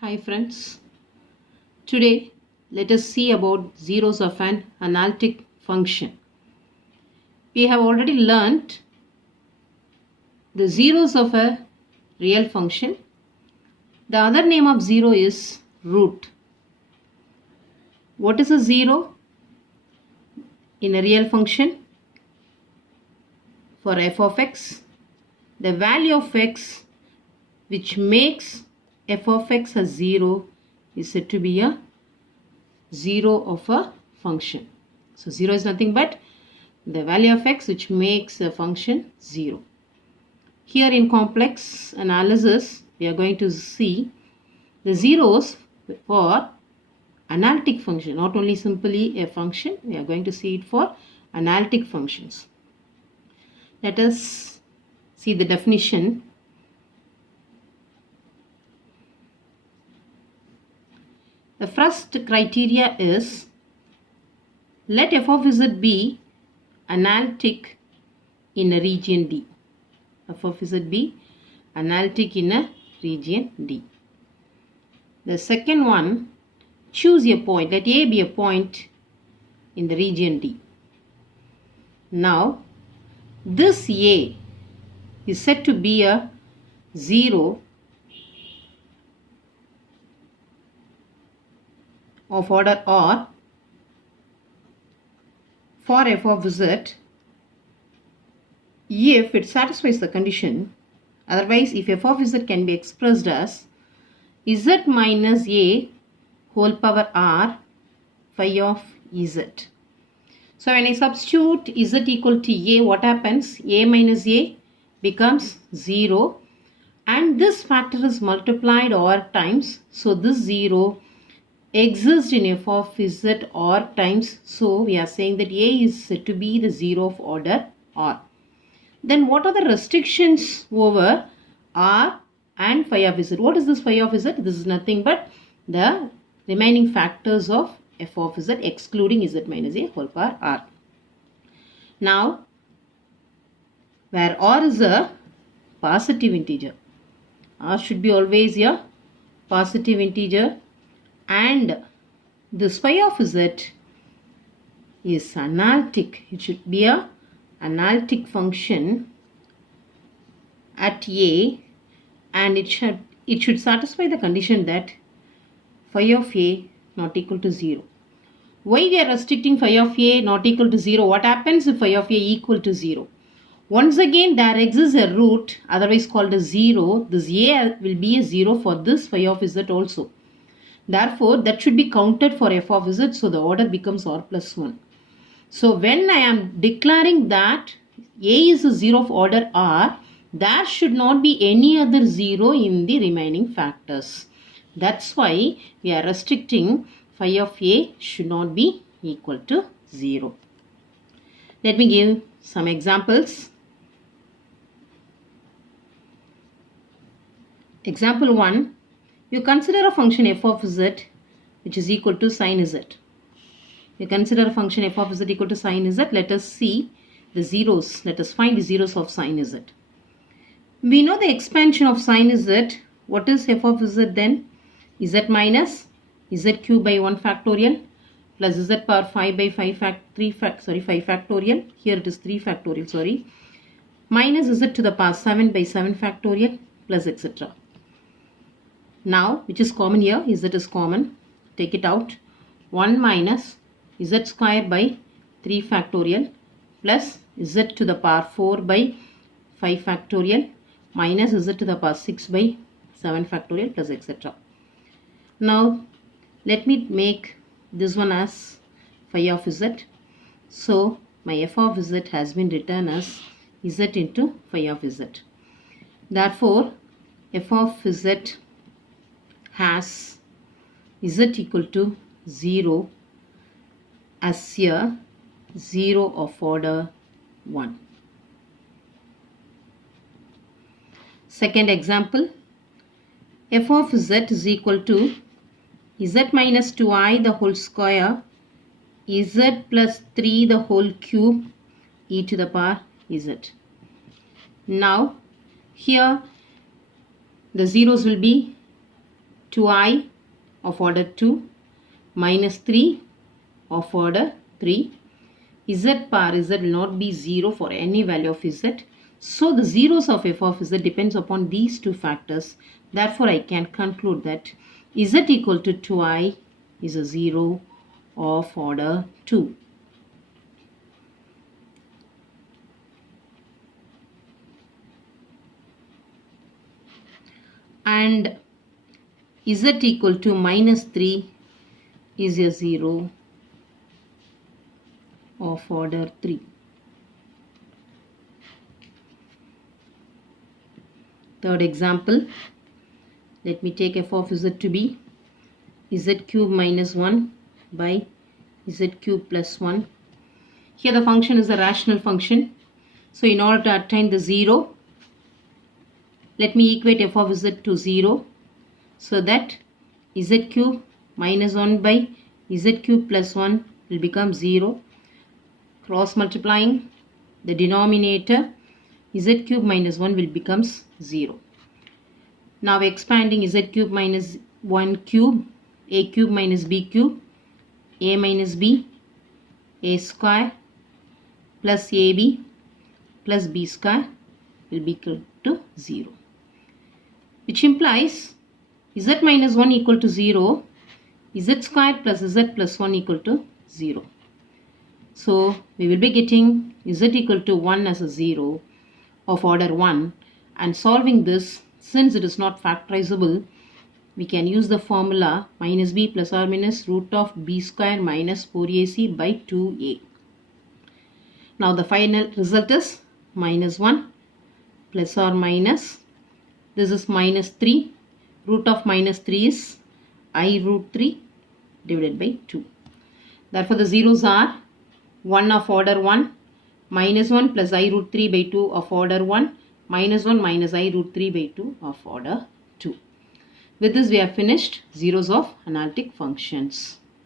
Hi friends, today let us see about zeros of an analytic function. We have already learnt the zeros of a real function. The other name of zero is root. What is a zero in a real function? For f of x, the value of x which makes f of x a zero is said to be a zero of a function. So 0 is nothing but the value of x which makes a function 0. Here in complex analysis, we are going to see the zeros for analytic function, not only simply a function, we are going to see it for analytic functions. Let us see the definition. The first criteria is let f of z be analytic in a region D. F of z be analytic in a region D. The second one, choose a point. Let A be a point in the region D. Now, this A is said to be a 0 of order R for f of z if it satisfies the condition. Otherwise, if f of z can be expressed as z minus a whole power r phi of z. So when I substitute z equal to a, what happens? A minus a becomes 0 and this factor is multiplied r times. So this 0 exists in f of z r times. So we are saying that a is said to be the 0 of order r. Then what are the restrictions over r and phi of z? What is this phi of z? This is nothing but the remaining factors of f of z excluding z minus a whole power r. Now, where r is a positive integer, r should be always a positive integer, and this phi of z is analytic. It should be a analytic function at a, and it should satisfy the condition that phi of a not equal to 0. Why we are restricting phi of a not equal to 0? What happens if phi of a equal to 0? Once again, there exists a root, otherwise called a 0. This a will be a 0 for this phi of z also. Therefore, that should be counted for f of z, so the order becomes r plus 1. So, when I am declaring that a is a 0 of order r, there should not be any other 0 in the remaining factors. That's why we are restricting phi of a should not be equal to 0. Let me give some examples. Example 1. You consider a function f of z which is equal to sin z. You consider a function f of z equal to sin z. Let us see the zeros. Let us find the zeros of sin z. We know the expansion of sin z. What is f of z then? Z minus z cube by 1 factorial plus z power 5 by 5 factorial. Here it is 3 factorial, sorry. Minus z to the power 7 by 7 factorial plus etc. Now, which is common here? Z is common. Take it out. 1 minus z square by 3 factorial plus z to the power 4 by 5 factorial minus z to the power 6 by 7 factorial plus etc. Now, let me make this one as phi of z. So, my f of z has been written as z into phi of z. Therefore, f of z has z equal to 0 as here 0 of order 1. Second example, f of z is equal to z minus 2i the whole square z plus 3 the whole cube e to the power z. Now here the zeros will be 2i of order 2 minus 3 of order 3. Z bar z will not be 0 for any value of z. So the zeros of f of z depends upon these two factors. Therefore, I can conclude that z equal to 2i is a 0 of order 2. And z equal to minus 3 is a 0 of order 3. Third example, let me take f of z to be z cube minus 1 by z cube plus 1. Here the function is a rational function. So in order to attain the 0, let me equate f of z to 0, so that z cube minus 1 by z cube plus 1 will become 0. Cross multiplying the denominator, z cube minus 1 will becomes 0. Now expanding z cube minus 1 cube, a cube minus b cube, a minus b, a square plus ab plus b square will be equal to 0. Which implies z minus 1 equal to 0, z square plus z plus 1 equal to 0. So we will be getting z equal to 1 as a 0 of order 1, and solving this, since it is not factorizable, we can use the formula minus b plus or minus root of b square minus 4ac by 2a. Now the final result is minus 1 plus or minus, this is minus 3, root of minus 3 is I root 3 divided by 2. Therefore the zeros are 1 of order 1, minus 1 plus I root 3 by 2 of order 1, minus 1 minus I root 3 by 2 of order 2. With this we have finished zeros of analytic functions.